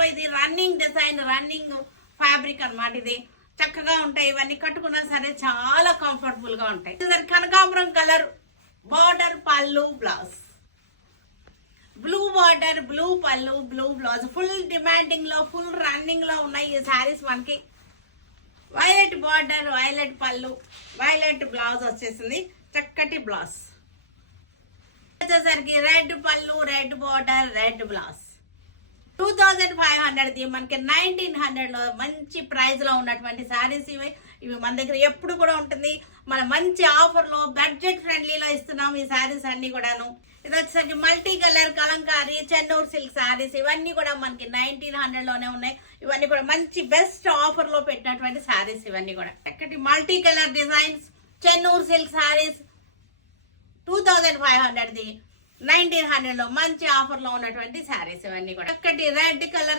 లో ఇది running design, running fabric అన్నమాట. ఇది చక్కగా ఉంటాయి, ఇవన్నీ కట్టుకున్నా సరే చాలా కంఫర్టబుల్ గా ఉంటాయి. కనకాంబరం కలర్ బార్డర్, పళ్ళు, బ్లౌజ్, బ్లూ బార్డర్, బ్లూ పళ్ళు, బ్లూ బ్లౌజ్. ఫుల్ డిమాండింగ్ లో, ఫుల్ రన్నింగ్ లో ఉన్నాయి ఈ శారీస్. మనకి వైలెట్ బార్డర్, వైలెట్ పళ్ళు, వైలెట్ బ్లౌజ్ వచ్చేసింది. చక్కటి బ్లౌజ్ వచ్చేసరికి రెడ్ పళ్ళు, రెడ్ బార్డర్, రెడ్ బ్లౌజ్. 2500 మనకి 1900 లో మంచి ప్రైస్ లో ఉన్నటువంటి శారీస్ ఇవి మన దగ్గర ఎప్పుడు కూడా ఉంటుంది. మన మంచి ఆఫర్ లో, బడ్జెట్ ఫ్రెండ్లీలో ఇస్తున్నాం ఈ శారీస్ అన్ని కూడాను. ఇది వచ్చేసరికి multi colour Kalamkari, Chennur silk saris. ఇవన్నీ కూడా మనకి 1900 లోనే ఉన్నాయి. ఇవన్నీ కూడా మంచి బెస్ట్ ఆఫర్ లో పెట్టినటువంటి శారీస్ ఇవన్నీ కూడా. చక్కటి multi colour designs, Chennur silk saris 2500 1900 లో మంచి ఆఫర్ లో ఉన్నటువంటి శారీస్ ఇవన్నీ కూడా. చక్కటి రెడ్ కలర్